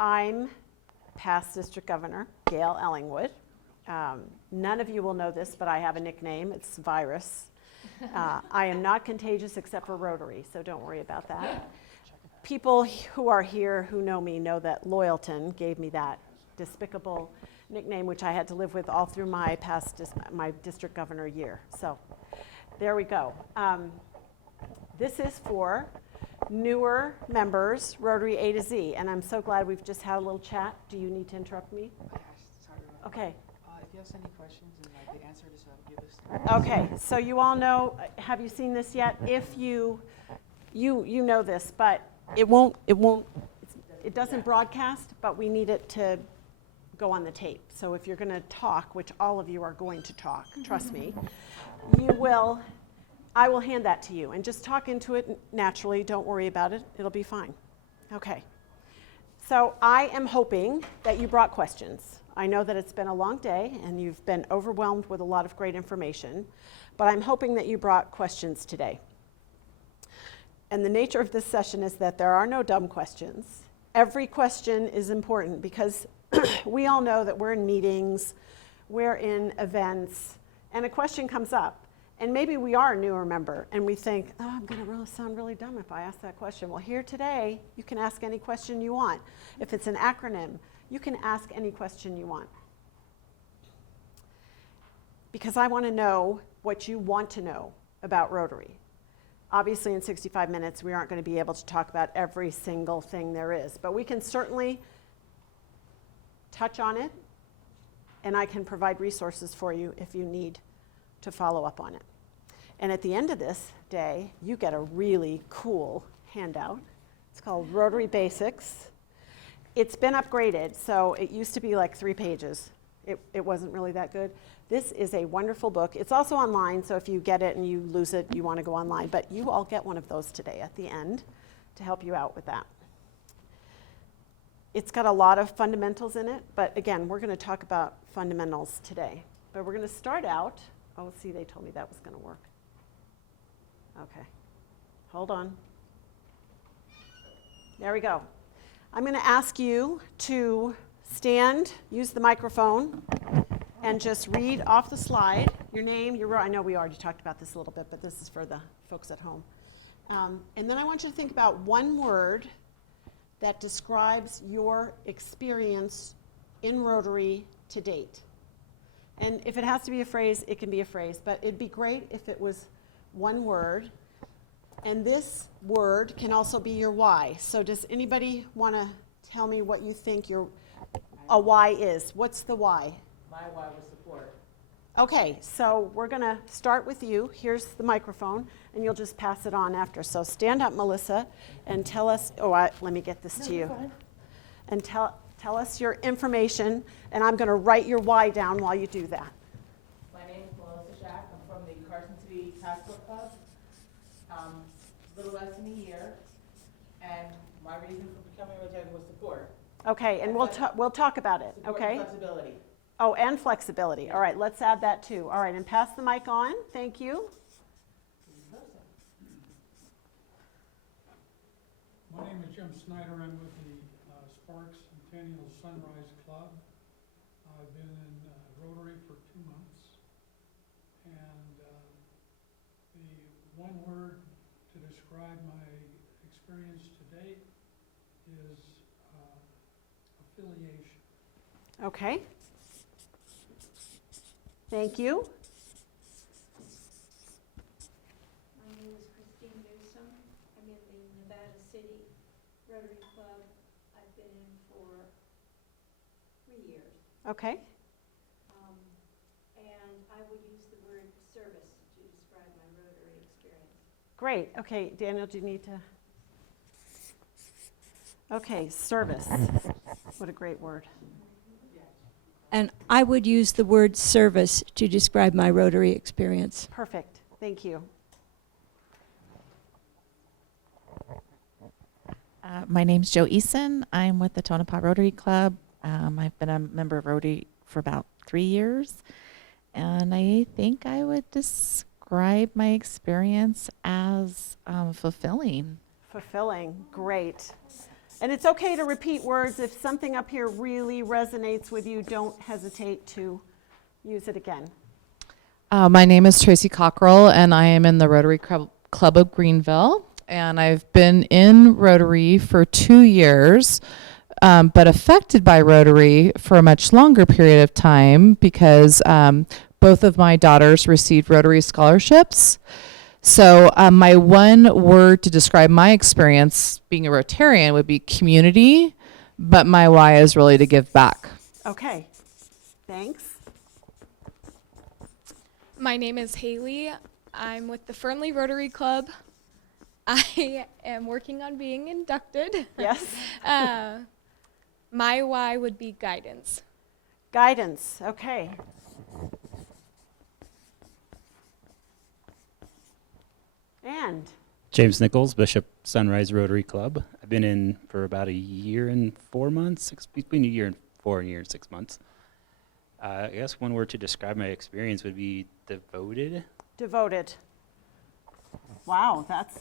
I'm past District Governor Gail Ellingwood. None of you will know this, but I have a nickname. It's Virus. I am not contagious except for Rotary, so don't worry about that. People who are here who know me know that Loyalton gave me that despicable nickname, which I had to live with all through my my district governor year. So there we go. This is for newer members, Rotary A to Z, and I'm so glad we've just had a little chat. Do you need to interrupt me? Okay. If you have any questions and the answer, just give us. Okay, so you all know, have you seen this yet? If you know this, but it doesn't broadcast, but we need it to go on the tape. So if you're going to talk, which all of you are going to talk, trust me, I will hand that to you and just talk into it naturally. Don't worry about it. It'll be fine. Okay. So I am hoping that you brought questions. I know that it's been a long day and you've been overwhelmed with a lot of great information, but I'm hoping that you brought questions today. And the nature of this session is that there are no dumb questions. Every question is important because we all know that we're in meetings, we're in events, and a question comes up. And maybe we are a newer member and we think, oh, I'm going to sound really dumb if I ask that question. Well, here today, you can ask any question you want. If it's an acronym, you can ask any question you want. Because I want to know what you want to know about Rotary. Obviously, in 65 minutes, we aren't going to be able to talk about every single thing there is, but we can certainly touch on it, and I can provide resources for you if you need to follow up on it. And at the end of this day, you get a really cool handout. It's called Rotary Basics. It's been upgraded, so it used to be like 3 pages. It wasn't really that good. This is a wonderful book. It's also online, so if you get it and you lose it, you want to go online. But you all get one of those today at the end to help you out with that. It's got a lot of fundamentals in it, but again, we're going to talk about fundamentals today. But we're going to start out. Oh, see, they told me that was going to work. Okay. Hold on. There we go. I'm going to ask you to stand, use the microphone, and just read off the slide your name, I know we already talked about this a little bit, but this is for the folks at home. And then I want you to think about one word that describes your experience in Rotary to date. And if it has to be a phrase, it can be a phrase, but it'd be great if it was one word. And this word can also be your why. So does anybody want to tell me what you think a why is? What's the why? My why was support. Okay, so we're going to start with you. Here's the microphone, and you'll just pass it on after. So stand up, Melissa, and tell us, let me get this to you. Fine. And tell us your information, and I'm going to write your why down while you do that. My name is Melissa Shack. I'm from the Carson City Passport Club. A little less than a year, and my reason for becoming a Rotarian was support. Okay, and we'll talk about it. Support Okay. And flexibility. Oh, and flexibility. All right, let's add that too. All right, and pass the mic on. Thank you. My name is Jim Snyder. I'm with the Sparks Centennial Sunrise Club. I've been in Rotary for 2 months. And the one word to describe my experience to date is affiliation. Okay. Thank you. My name is Christine Newsom. I'm in the Nevada City Rotary Club. I've been in for 3 years. Okay. And I would use the word service to describe my Rotary experience. Great. Okay, Daniel, do you need to? Okay, service. What a great word. And I would use the word service to describe my Rotary experience. Perfect. Thank you. My name's Jo Eason. I'm with the Tonopah Rotary Club. I've been a member of Rotary for about 3 years. And I think I would describe my experience as fulfilling. Fulfilling. Great. And it's okay to repeat words. If something up here really resonates with you, don't hesitate to use it again. My name is Tracy Cockrell, and I am in the Rotary Club of Greenville. And I've been in Rotary for 2 years, but affected by Rotary for a much longer period of time because both of my daughters received Rotary scholarships. So my one word to describe my experience being a Rotarian would be community, but my why is really to give back. Okay, thanks. My name is Haley. I'm with the Fernley Rotary Club. I am working on being inducted. Yes? My why would be guidance. Guidance, okay. And James Nichols, Bishop Sunrise Rotary Club. I've been in for about 1 year and 4 months, between 1 year and 4 and 1 year and 6 months. I guess one word to describe my experience would be devoted. devoted. Wow, that's,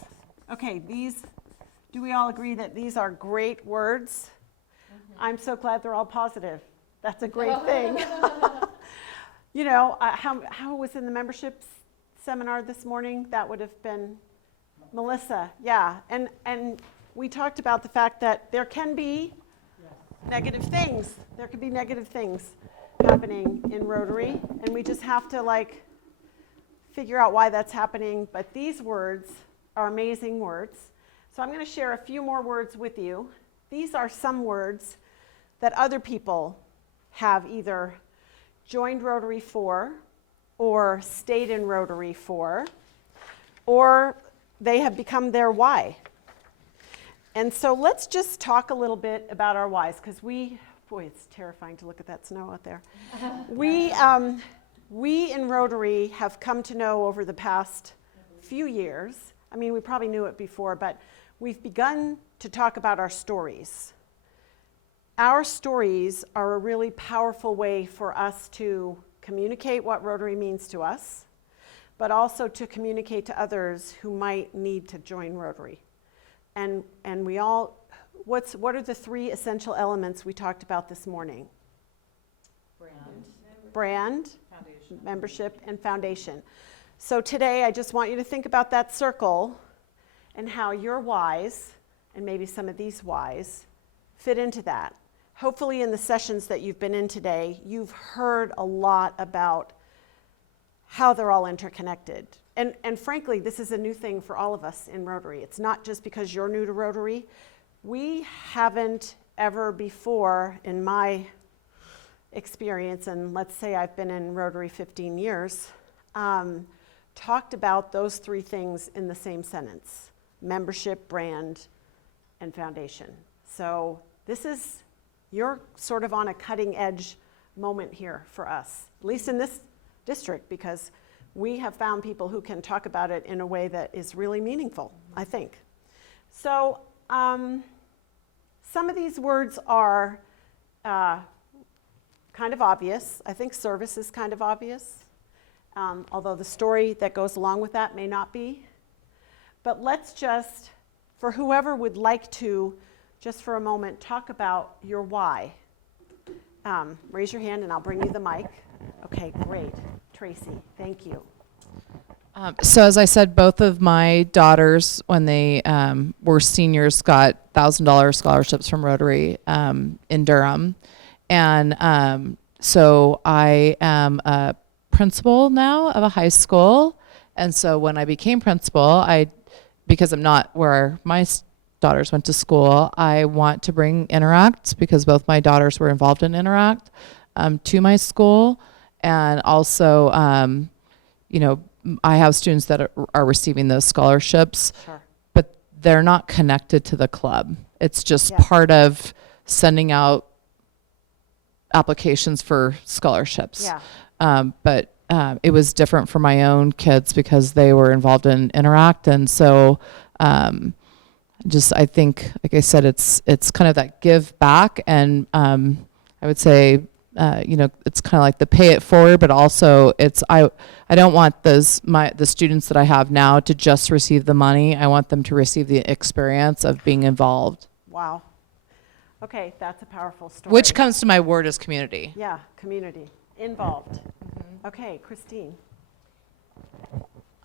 okay, do we all agree that these are great words? I'm so glad they're all positive. That's a great thing. You know, how was in the membership seminar this morning? That would have been Melissa, yeah. And we talked about the fact that there can be negative things. There can be negative things happening in Rotary, and we just have to figure out why that's happening. But these words are amazing words. So I'm going to share a few more words with you. These are some words that other people have either joined Rotary for, or stayed in Rotary for, or they have become their why. And so let's just talk a little bit about our whys, because boy, it's terrifying to look at that snow out there. We in Rotary have come to know over the past few years, I mean, we probably knew it before, but we've begun to talk about our stories. Our stories are a really powerful way for us to communicate what Rotary means to us, but also to communicate to others who might need to join Rotary. And we all, what are the 3 essential elements we talked about this morning? Brand, Foundation. membership, and foundation. So today I just want you to think about that circle and how your whys, and maybe some of these whys, fit into that. Hopefully in the sessions that you've been in today, you've heard a lot about how they're all interconnected. And frankly, this is a new thing for all of us in Rotary. It's not just because you're new to Rotary. We haven't ever before, in my experience, and let's say I've been in Rotary 15 years, talked about those 3 things in the same sentence: membership, brand, and foundation. So you're sort of on a cutting edge moment here for us, at least in this district, because we have found people who can talk about it in a way that is really meaningful, I think. So some of these words are kind of obvious. I think service is kind of obvious, although the story that goes along with that may not be. But let's just, for whoever would like to, just for a moment, talk about your why. Raise your hand and I'll bring you the mic. Okay, great. Tracy, thank you. So as I said, both of my daughters, when they were seniors, got $1,000 scholarships from Rotary in Durham. And so I am a principal now of a high school. And so when I became principal, because I'm not where my daughters went to school, I want to bring Interact, because both my daughters were involved in Interact, to my school. And also, I have students that are receiving those scholarships, Sure. but they're not connected to the club. It's just Yeah. part of sending out applications for scholarships. Yeah. But it was different for my own kids because they were involved in Interact. And so I think, like I said, it's kind of that give back. And I would say, it's kind of like the pay it forward, but also I don't want the students that I have now to just receive the money. I want them to receive the experience of being involved. Wow. Okay, that's a powerful story. Which comes to my word is community. Yeah, community, involved. Okay, Christine.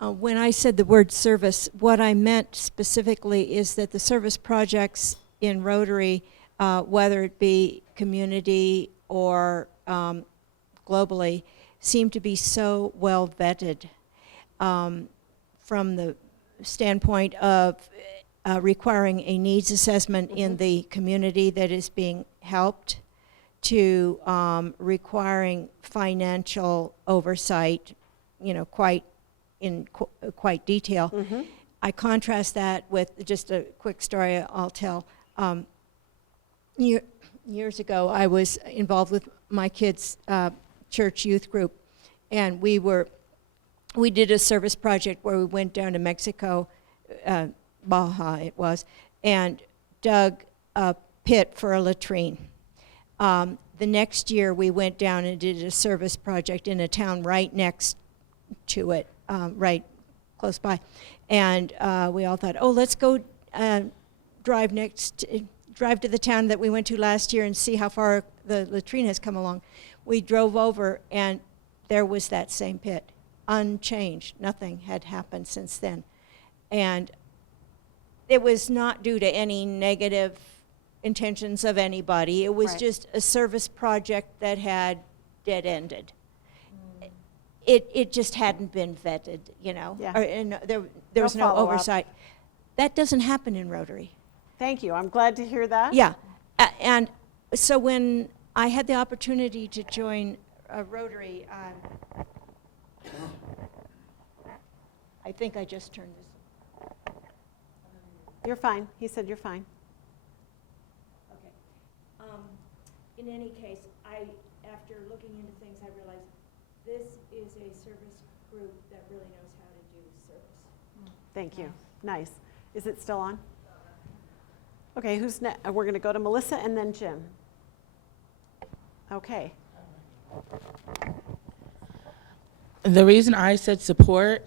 When I said the word service, what I meant specifically is that the service projects in Rotary, whether it be community or globally, seem to be so well vetted from the standpoint of requiring a needs assessment in the community that is being helped, to requiring financial oversight, quite detail. I contrast that with just a quick story I'll tell. Years ago, I was involved with my kids' church youth group, and we did a service project where we went down to Mexico, Baja it was, and dug a pit for a latrine. The next year, we went down and did a service project in a town right next to it, right close by. And we all thought, oh, let's go drive to the town that we went to last year and see how far the latrine has come along. We drove over, and there was that same pit, unchanged. Nothing had happened since then. And it was not due to any negative intentions of anybody. It was Right. just a service project that had dead-ended. It just hadn't been vetted, Yeah. and there was no follow-up. oversight. That doesn't happen in Rotary. Thank you, I'm glad to hear that. Yeah, and so when I had the opportunity to join Rotary, I think I just turned this. You're fine, he said you're fine. Okay. In any case, after looking into things, I realized this is a service group that really knows how to do service. Thank you, nice. Is it still on? Okay, who's next? We're gonna go to Melissa and then Jim. Okay, The reason I said support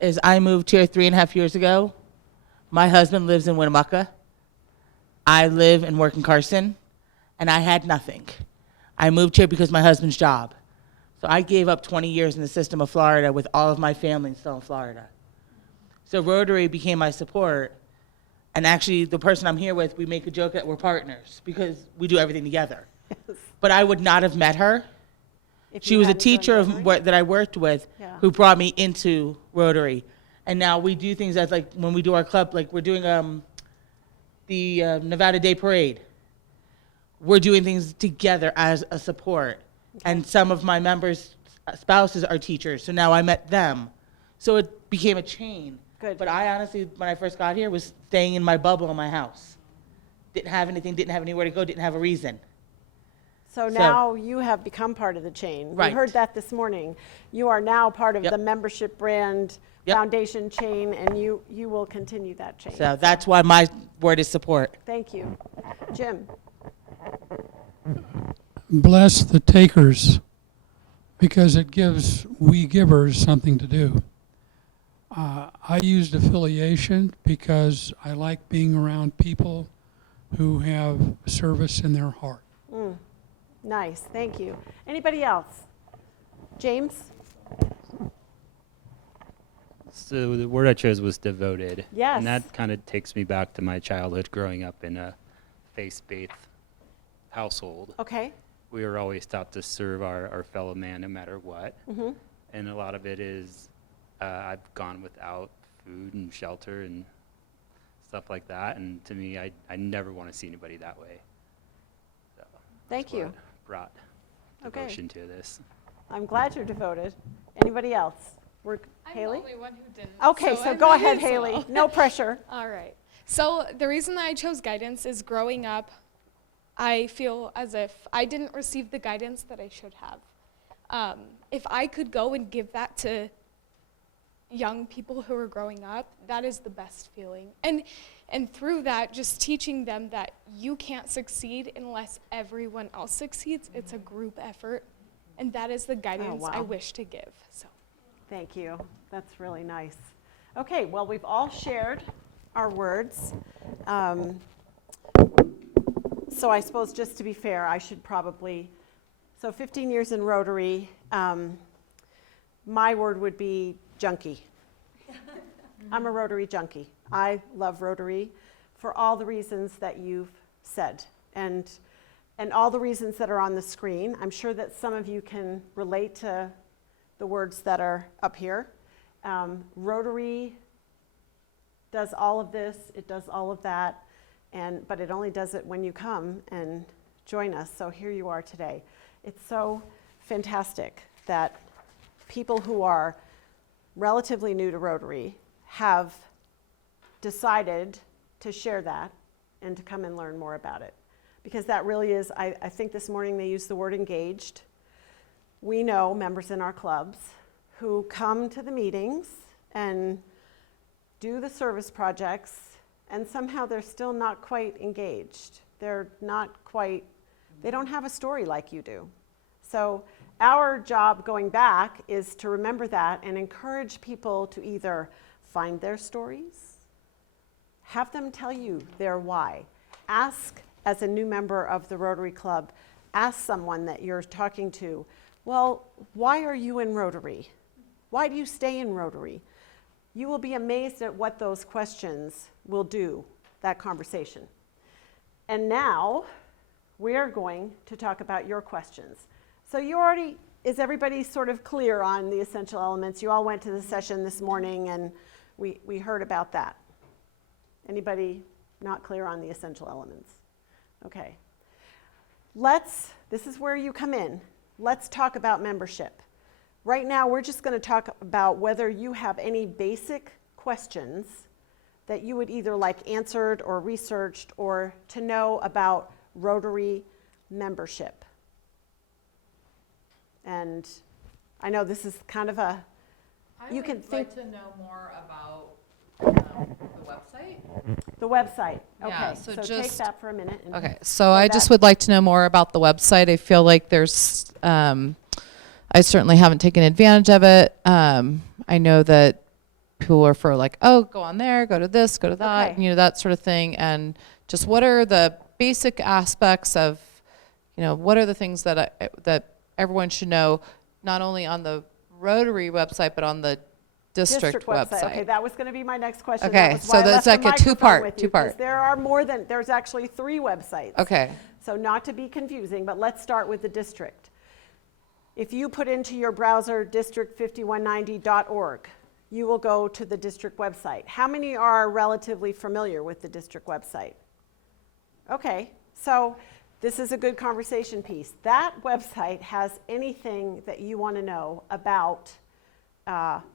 is I moved here 3.5 years ago. My husband lives in Winnemucca. I live and work in Carson, and I had nothing. I moved here because of my husband's job. So I gave up 20 years in the system of Florida with all of my family still in Florida. So Rotary became my support. And actually, the person I'm here with, we make a joke that we're partners because we do everything together. But I would not have met her. If She you was a hadn't joined teacher Rotary? that I worked with Yeah. who brought me into Rotary. And now we do things as like when we do our club, like we're doing the Nevada Day Parade. We're doing things together as a support. And some of my members' spouses are teachers, so now I met them. So it became a chain. Good. But I honestly, when I first got here, was staying in my bubble in my house. Didn't have anything, didn't have anywhere to go, didn't have a reason. So now you have become part of the chain. Right. We heard that this morning. You are now part of Yep. the membership brand Yep. foundation chain, and you will continue that chain. So that's why my word is support. Thank you. Jim? Bless the takers, because it gives we givers something to do. I used affiliation because I like being around people who have service in their heart. Nice, thank you. Anybody else? James? So the word I chose was devoted. Yes. And that kind of takes me back to my childhood growing up in a faith-based household. Okay. We were always taught to serve our fellow man no matter what. Mm-hmm. And a lot of it is I've gone without food and shelter and stuff like that. And to me, I never want to see anybody that way. So Thank that's you. what brought Okay. devotion to this. I'm glad you're devoted. Anybody else? Haley? I'm the only one who didn't. Okay, so I go might ahead, as Haley. well. No pressure. All right. So the reason that I chose guidance is growing up, I feel as if I didn't receive the guidance that I should have. If I could go and give that to young people who are growing up, that is the best feeling. And through that, just teaching them that you can't succeed unless everyone else succeeds. It's a group effort, and that is the guidance I wow. wish to give. So. Thank you. That's really nice. Okay, well, we've all shared our words. So I suppose just to be fair, I should probably, so 15 years in Rotary, my word would be junkie. I'm a Rotary junkie. I love Rotary for all the reasons that you've said and all the reasons that are on the screen. I'm sure that some of you can relate to the words that are up here. Rotary does all of this, it does all of that, but it only does it when you come and join us. So here you are today. It's so fantastic that people who are relatively new to Rotary have decided to share that and to come and learn more about it. Because that really is, I think this morning they used the word engaged. We know members in our clubs who come to the meetings and do the service projects, and somehow they're still not quite engaged. They're not quite, they don't have a story like you do. So our job going back is to remember that and encourage people to either find their stories, have them tell you their why. Ask, as a new member of the Rotary Club, ask someone that you're talking to, well, why are you in Rotary? Why do you stay in Rotary? You will be amazed at what those questions will do, that conversation. And now, we're going to talk about your questions. So is everybody sort of clear on the essential elements? You all went to the session this morning and we heard about that. Anybody not clear on the essential elements? Okay. This is where you come in. Let's talk about membership. Right now, we're just going to talk about whether you have any basic questions that you would either like answered or researched or to know about Rotary membership. And I know this is kind of a, you can think. I would like to know more about the website. The website, okay. Yeah, so take just- that for a minute. And Okay, so I just would like to know more about the website. I feel like there's, I certainly haven't taken advantage of it. I know that people are for like, oh, go on there, go to this, go to that, Okay. that sort of thing. And just what are the basic aspects of, what are the things that that everyone should know, not only on the Rotary website, but on the district website. Okay, that was going to be my next question. Okay, That was so why I that's left the like a microphone with you, two-part. 'cause there's actually 3 websites. Okay. So not to be confusing, but let's start with the district. If you put into your browser district5190.org, you will go to the district website. How many are relatively familiar with the district website? Okay, so this is a good conversation piece. That website has anything that you want to know about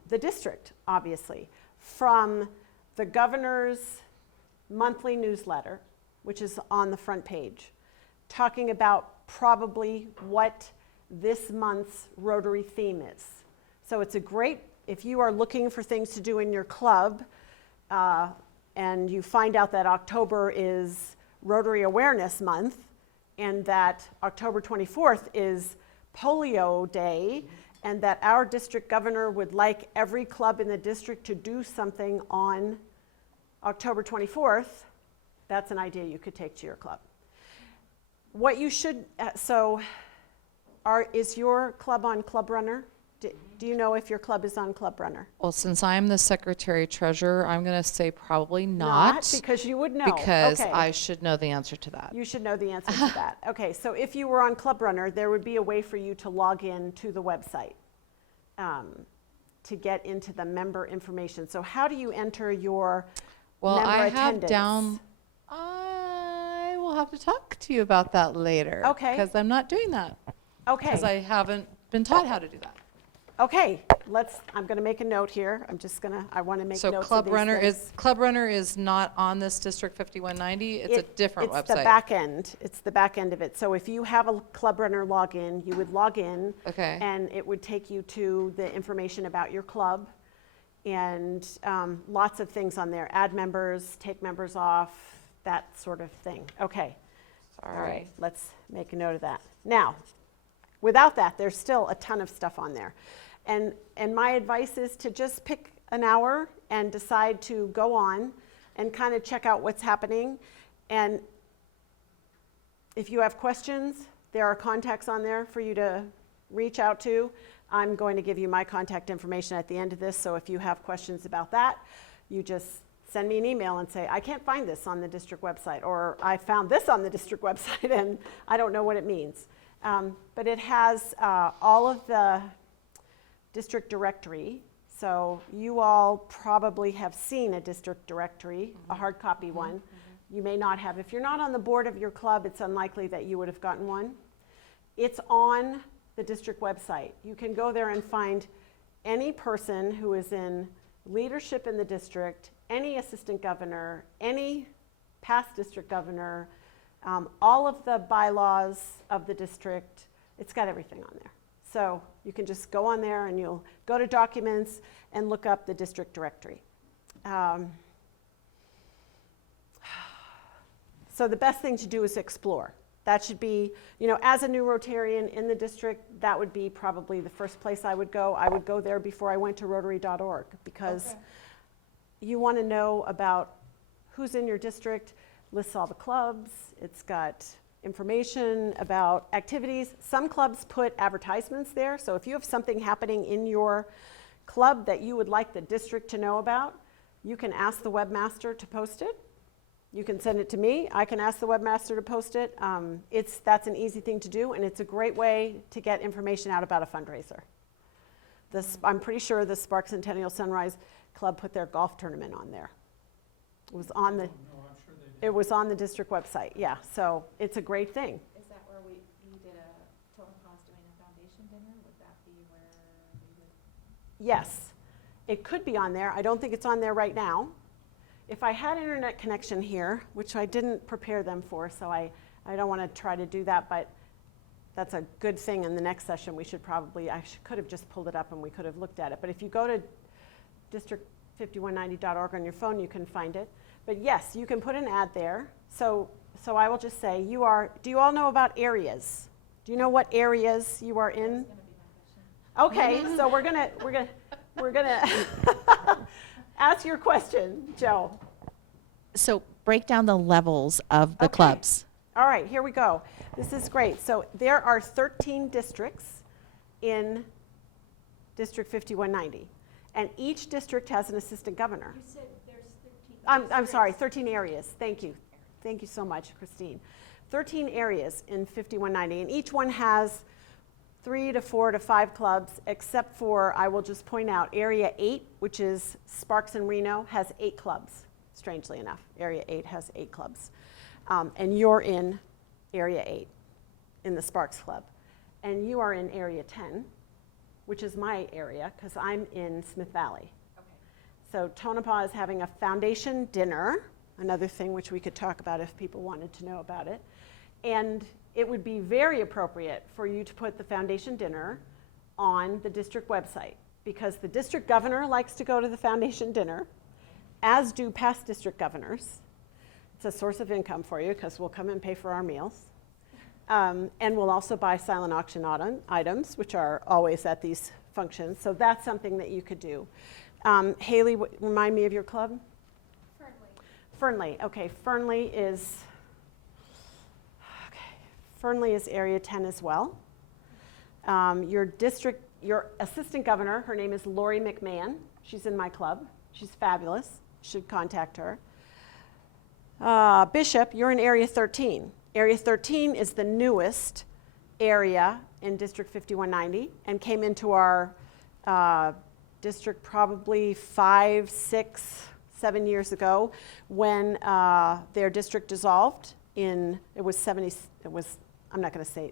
the district, obviously, from the governor's monthly newsletter, which is on the front page, talking about probably what this month's Rotary theme is. So it's a great, if you are looking for things to do in your club, and you find out that October is Rotary Awareness Month, and that October 24th is Polio Day, and that our district governor would like every club in the district to do something on October 24th, that's an idea you could take to your club. What you should, is your club on Club Runner? Do you know if your club is on Club Runner? Well, since I'm the secretary treasurer, I'm going to say probably not. Because you would know. Because Okay. I should know the answer to that. You should know the answer to that. Okay, so if you were on Club Runner, there would be a way for you to log in to the website to get into the member information. So how do you enter your member attendance? I will have to talk to you about that later. Okay. Because I'm not doing that. Okay. Because I haven't been taught how to do that. Okay, I'm going to make a note here. I want to make So notes of Club these Runner things. Club Runner is not on this District 5190. It's a different website. It's the back end. It's the back end of it. So if you have a Club Runner login, you would log in. Okay. And it would take you to the information about your club and lots of things on there. Add members, take members off, that sort of thing. Okay. All right, let's make a note of that. Now, without that, there's still a ton of stuff on there. And my advice is to just pick an hour and decide to go on and kind of check out what's happening. And If you have questions, there are contacts on there for you to reach out to. I'm going to give you my contact information at the end of this, so if you have questions about that, you just send me an email and say, I can't find this on the district website, or I found this on the district website and I don't know what it means. But it has all of the district directory. So you all probably have seen a district directory, a hard copy one. You may not have. If you're not on the board of your club, it's unlikely that you would have gotten one. It's on the district website. You can go there and find any person who is in leadership in the district, any assistant governor, any past district governor, all of the bylaws of the district. It's got everything on there. So you can just go on there and you'll go to documents and look up the district directory. So the best thing to do is explore. That should be, as a new Rotarian in the district, that would be probably the first place I would go. I would go there before I went to Rotary.org, because you want to know about who's in your district, lists all the clubs, it's got information about activities. Some clubs put advertisements there, so if you have something happening in your club that you would like the district to know about, you can ask the webmaster to post it. You can send it to me. I can ask the webmaster to post it. That's an easy thing to do, and it's a great way to get information out about a fundraiser. I'm pretty sure the Sparks Centennial Sunrise Club put their golf tournament on there. It was on the, No, I'm sure they did. it was on the district website, yeah. So it's a great thing. Is that where we did a total cost doing a foundation dinner? Would that be where we would? Yes, it could be on there. I don't think it's on there right now. If I had internet connection here, which I didn't prepare them for, so I don't want to try to do that, but that's a good thing. In the next session, we should probably, could have just pulled it up and we could have looked at it. But if you go to district5190.org on your phone, you can find it. But yes, you can put an ad there. So I will just say, do you all know about areas? Do you know what areas you are in? That's gonna be my question. Okay, so we're gonna ask your question, Joe. So break down the levels of the Okay. clubs. All right, here we go. This is great. So there are 13 districts in District 5190, and each district has an assistant governor. You said there's 13. I'm sorry, 13 areas. Thank you. Thank you so much, Christine. 13 areas in 5190, and each one has 3 to 4 to 5 clubs, except for, I will just point out, Area 8, which is Sparks and Reno, has 8 clubs, strangely enough. Area 8 has 8 clubs. And you're in Area 8, in the Sparks Club. And you are in Area 10, which is my area, because I'm in Smith Valley. Okay. So Tonopah is having a foundation dinner, another thing which we could talk about if people wanted to know about it. And it would be very appropriate for you to put the foundation dinner on the district website, because the district governor likes to go to the foundation dinner, as do past district governors. It's a source of income for you, because we'll come and pay for our meals. And we'll also buy silent auction items, which are always at these functions. So that's something that you could do. Haley, remind me of your club? Fernley. Fernley. Okay, Fernley is Area 10 as well. Your assistant governor, her name is Lori McMahon. She's in my club. She's fabulous. Should contact her. Bishop, you're in Area 13. Area 13 is the newest area in District 5190 and came into our district probably 5, 6, 7 years ago when their district dissolved I'm not going to say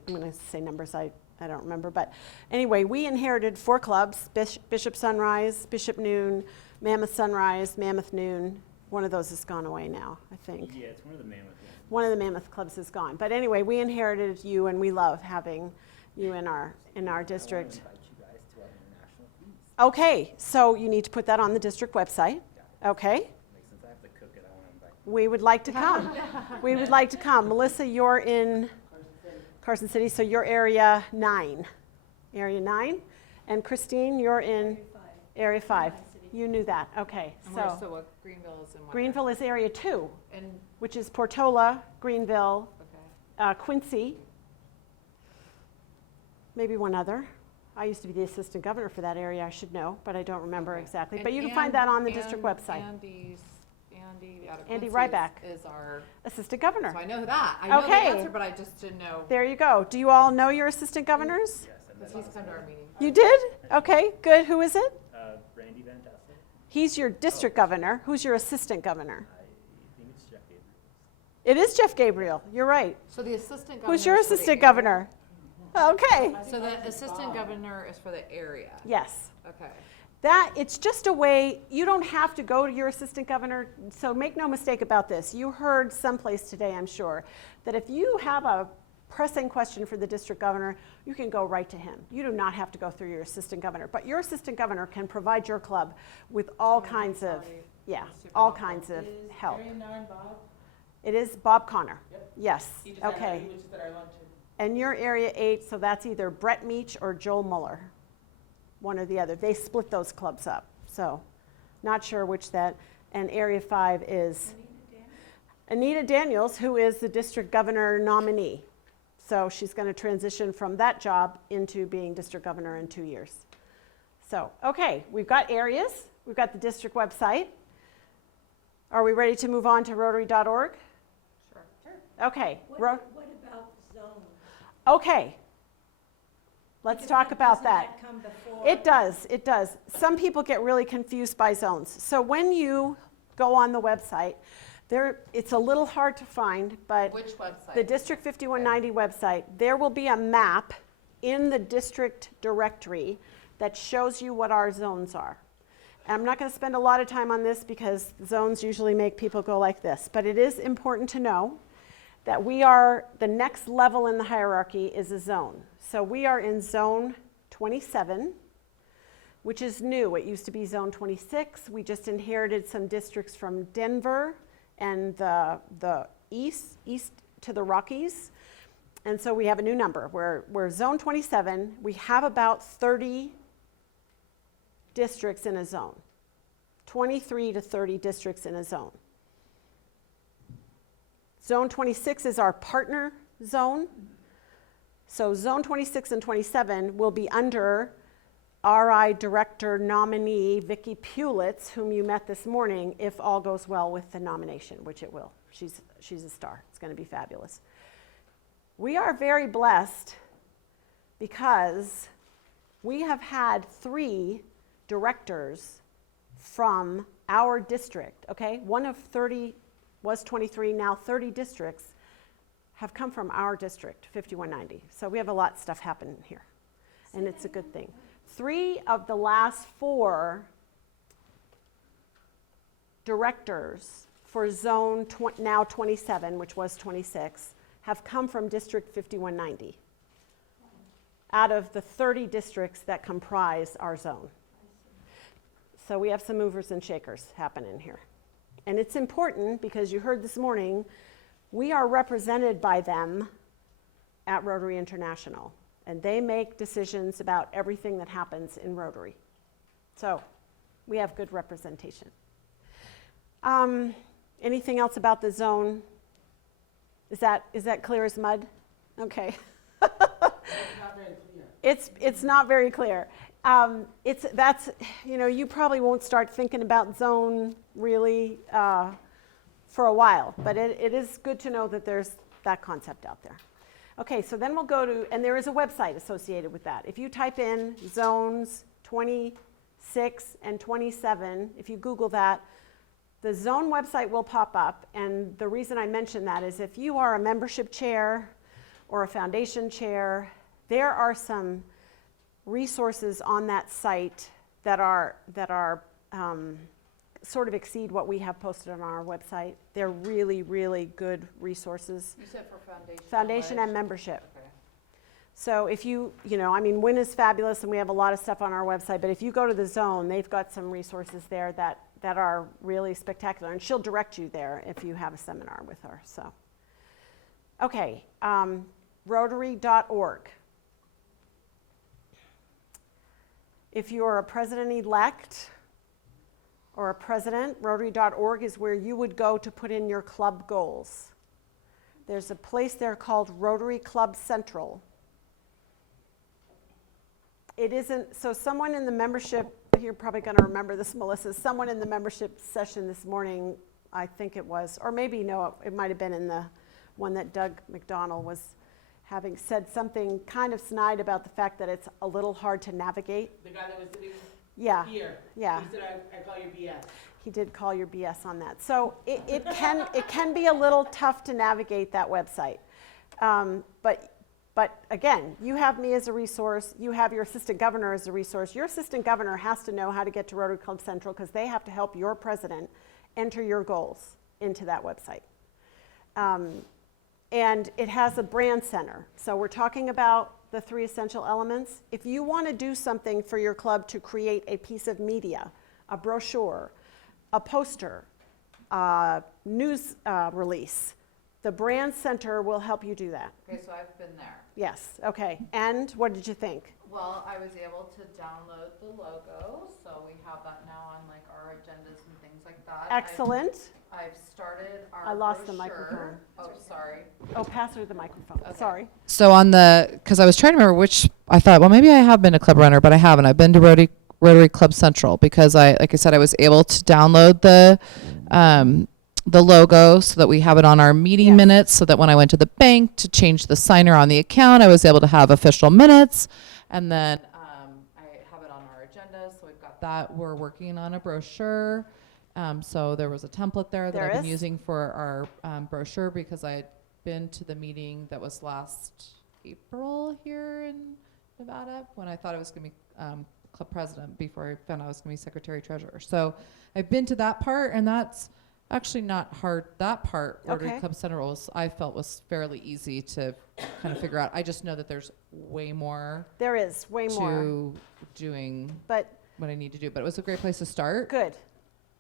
numbers, I don't remember, but anyway, we inherited 4 clubs, Bishop Sunrise, Bishop Noon, Mammoth Sunrise, Mammoth Noon. One of those has gone away now, I think. Yeah, it's one of the Mammoth ones. One of the Mammoth clubs is gone. But anyway, we inherited you, and we love having you in our district. I want to invite you guys to our international feast. Okay, so you need to put that on the district website. Okay, Since I have to cook it, I want to invite we would like to come. We would like to come. Melissa, you're in Carson City, so you're Area 9. Area 9. And Christine, you're in Area 5. You knew that, okay. So Greenville is in what? Greenville is Area 2, And, which is Portola, Greenville, okay. Quincy, maybe one other. I used to be the assistant governor for that area, I should know, but I don't remember exactly. But you can find that on the district website. Andy Ryback is our assistant governor. So I know that. I know the Okay. answer, but I just didn't know. There you go. Do you all know your assistant governors? Because he's come to our meeting. You did? Okay, good. Who is it? Randy Van Tassel. He's your district governor. Who's your assistant governor? I think it's Jeff Gabriel. It is Jeff Gabriel. You're right. So the assistant governor. Who's your assistant governor? Okay. So the assistant governor is for the area. Yes. Okay. That, it's just a way, you don't have to go to your assistant governor, so make no mistake about this. You heard someplace today, I'm sure, that if you have a pressing question for the district governor, you can go right to him. You do not have to go through your assistant governor, but your assistant governor can provide your club with all kinds of, all kinds of help. Area 9, Bob? It is Bob Connor. Yep. Yes, He just had okay. he was just at our luncheon. And you're area 8, so that's either Brett Meach or Joel Muller, one or the other. They split those clubs up, so not sure which that. And area 5 is Anita Daniels, who is the district governor nominee. So she's going to transition from that job into being district governor in 2 years. So, okay, we've got areas. We've got the district website. Are we ready to move on to Rotary.org? Sure. Okay. What about zones? Okay. Let's talk about that. Doesn't that come before? It does, it does. Some people get really confused by zones. So when you go on the website, it's a little hard to find, but Which website? the District 5190 website, there will be a map in the district directory that shows you what our zones are. And I'm not going to spend a lot of time on this because zones usually make people go like this, but it is important to know that we are, the next level in the hierarchy is a zone. So we are in zone 27, which is new. It used to be zone 26. We just inherited some districts from Denver and the east to the Rockies. And so we have a new number. We're zone 27. We have about 30 districts in a zone, 23 to 30 districts in a zone. Zone 26 is our partner zone. So zone 26 and 27 will be under RI Director nominee Vicki Pulitz, whom you met this morning, if all goes well with the nomination, which it will. She's a star. It's going to be fabulous. We are very blessed because we have had 3 directors from our district, okay? One of 30 was 23, now 30 districts have come from our district, 5190. So we have a lot of stuff happening here, and it's a good thing. 3 of the last 4 directors for zone now 27, which was 26, have come from District 5190 out of the 30 districts that comprise our zone. So we have some movers and shakers happening here. And it's important because you heard this morning, we are represented by them at Rotary International, and they make decisions about everything that happens in Rotary. So we have good representation. Anything else about the zone? Is that clear as mud? Okay. Not very clear. It's not very clear. You probably won't start thinking about zone really for a while, but it is good to know that there's that concept out there. Okay, so then we'll go to, and there is a website associated with that. If you type in zones 26 and 27, if you Google that, the zone website will pop up, and the reason I mention that is if you are a membership chair or a foundation chair, there are some resources on that site that are sort of exceed what we have posted on our website. They're really, really good resources. You said for foundation. Foundation and membership. Okay. So if WIN is fabulous and we have a lot of stuff on our website, but if you go to the zone, they've got some resources there that are really spectacular, and she'll direct you there if you have a seminar with her. So, okay, Rotary.org. If you're a president-elect or a president, Rotary.org is where you would go to put in your club goals. There's a place there called Rotary Club Central. It isn't, so someone in the membership, you're probably going to remember this, Melissa, someone in the membership session this morning, I think it was, or maybe no, it might have been in the one that Doug McDonald was having, said something kind of snide about the fact that it's a little hard to navigate. The guy that was sitting Yeah, here. yeah. He said, I call you BS. He did call your BS on that. So it can be a little tough to navigate that website. But again, you have me as a resource. You have your assistant governor as a resource. Your assistant governor has to know how to get to Rotary Club Central because they have to help your president enter your goals into that website. And it has a brand center. So we're talking about the 3 essential elements. If you want to do something for your club to create a piece of media, a brochure, a poster, news release, the brand center will help you do that. Okay, so I've been there. Yes, okay. And what did you think? Well, I was able to download the logo, so we have that now on like our agendas and things like that. Excellent. I've started our I lost the brochure. microphone. Oh, sorry. Oh, pass her the microphone. Okay. Sorry. So on the, because I was trying to remember which, I thought, well, maybe I have been a club runner, but I haven't. I've been to Rotary Club Central because like I said, I was able to download the logo so that we have it on our meeting Yes. minutes, so that when I went to the bank to change the signer on the account, I was able to have official minutes. And then I have it on our agenda, so we've got that. We're working on a brochure. So there was a template there that There I've been is? using for our brochure because I had been to the meeting that was last April here in Nevada when I thought I was going to be club president before I found out I was going to be secretary treasurer. So I've been to that part, and that's actually not hard. That part, Rotary Okay. Club Central, I felt was fairly easy to kind of figure out. I just know that there's way more There is way more. to doing But what I need to do, but it was a great place to start. good,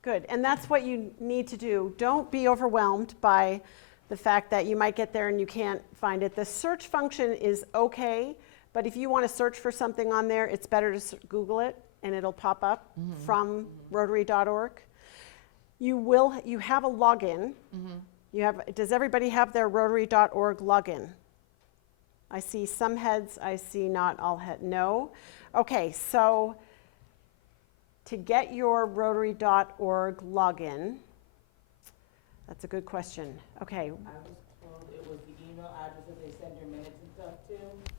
good. And that's what you need to do. Don't be overwhelmed by the fact that you might get there and you can't find it. The search function is okay, but if you want to search for something on there, it's better to Google it and it'll pop up from Rotary.org. You have a login. Does everybody have their Rotary.org login? I see some heads, I see not all heads. No? Okay, so to get your Rotary.org login, that's a good question. Okay, I was told it was the email address that they send your minutes and stuff to.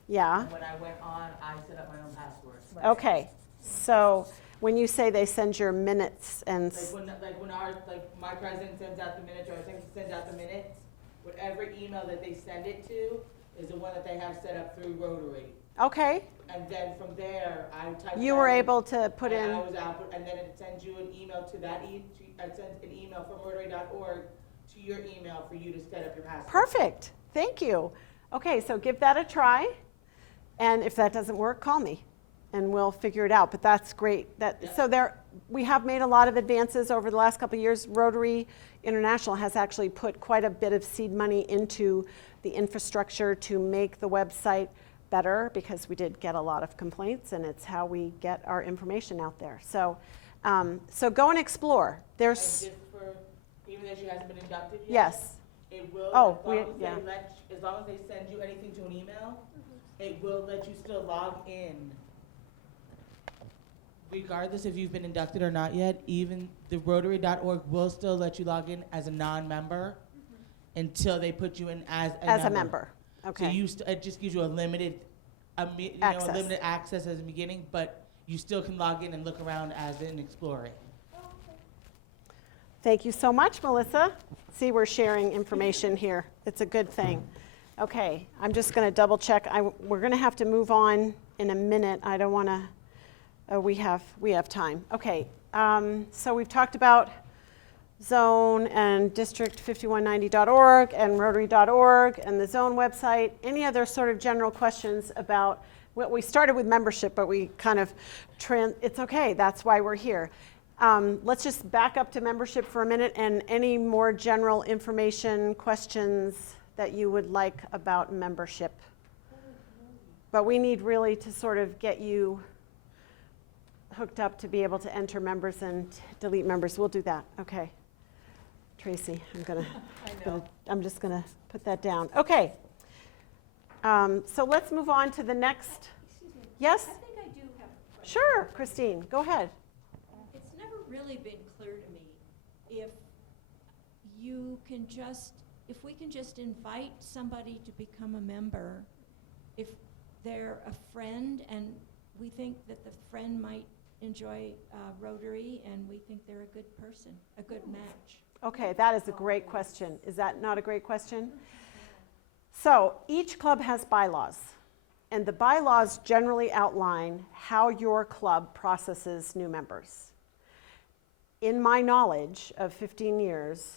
yeah, And when I went on, I set up my own password. okay. So when you say they send your minutes and, When my president sends out the minutes, or I send out the minutes, whatever email that they send it to is the one that they have set up through Rotary. okay, And then from there, I typed you that were in, able to put and in, I was out, and then it sends you an email to that, I sent an email from Rotary.org to your email for you to set up your password. perfect, thank you. Okay, so give that a try, and if that doesn't work, call me, and we'll figure it out, but that's great. So we have made a lot of advances over the last couple of years. Rotary International has actually put quite a bit of seed money into the infrastructure to make the website better, because we did get a lot of complaints, and it's how we get our information out there. So, so go and explore. And There's, just for, even though she hasn't been inducted yet. yes, It will, Oh, as long as they send you anything to an email, it will let you still log in. Regardless if you've been inducted or not yet, even the Rotary.org will still let you log in as a non-member until they put you in as as a member, So okay. it just gives you a limited, Access. a limited access as a beginning, but you still can log in and look around as an explorer. Thank you so much, Melissa. See, we're sharing information here. It's a good thing. Okay, I'm just going to double check. We're going to have to move on in a minute. I don't want to, we have time. Okay, so we've talked about zone and district5190.org and rotary.org and the zone website. Any other sort of general questions about, well, we started with membership, but we kind of, it's okay, that's why we're here. Let's just back up to membership for a minute, and any more general information, questions that you would like about membership. But we need really to sort of get you hooked up to be able to enter members and delete members. We'll do that, okay. Tracy. I'm know. I'm just gonna put that down. Okay. So let's move on to the next. Excuse me. Yes? I think I do have a question. Sure, Christine, go ahead. It's never really been clear to me if you can just, if we can just invite somebody to become a member, if they're a friend and we think that the friend might enjoy Rotary and we think they're a good person, a good match. Okay, that is a great question. Is that not a great question? So each club has bylaws, and the bylaws generally outline how your club processes new members. In my knowledge of 15 years,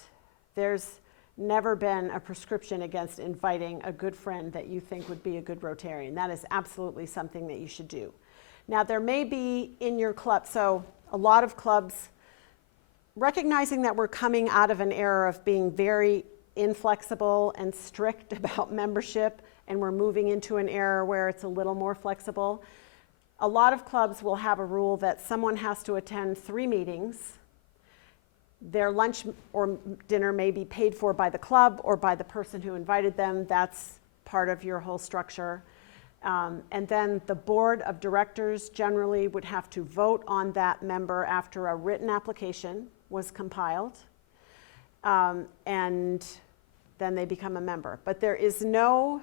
there's never been a prescription against inviting a good friend that you think would be a good Rotarian. That is absolutely something that you should do. Now, there may be in your club, so a lot of clubs, recognizing that we're coming out of an era of being very inflexible and strict about membership, and we're moving into an era where it's a little more flexible, a lot of clubs will have a rule that someone has to attend 3 meetings. Their lunch or dinner may be paid for by the club or by the person who invited them. That's part of your whole structure. And then the board of directors generally would have to vote on that member after a written application was compiled. And then they become a member. But there's no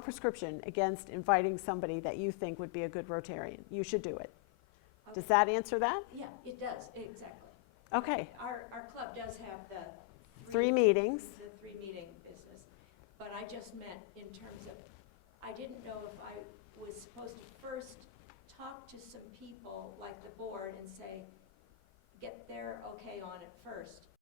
prescription against inviting somebody that you think would be a good Rotarian. You should do it. Okay. Does that answer that? Yeah, it does, exactly. Okay. Our club does have the 3 meetings. the 3 meeting business, but I just meant in terms of, I didn't know if I was supposed to first talk to some people, like the board, and say, get their okay on it first,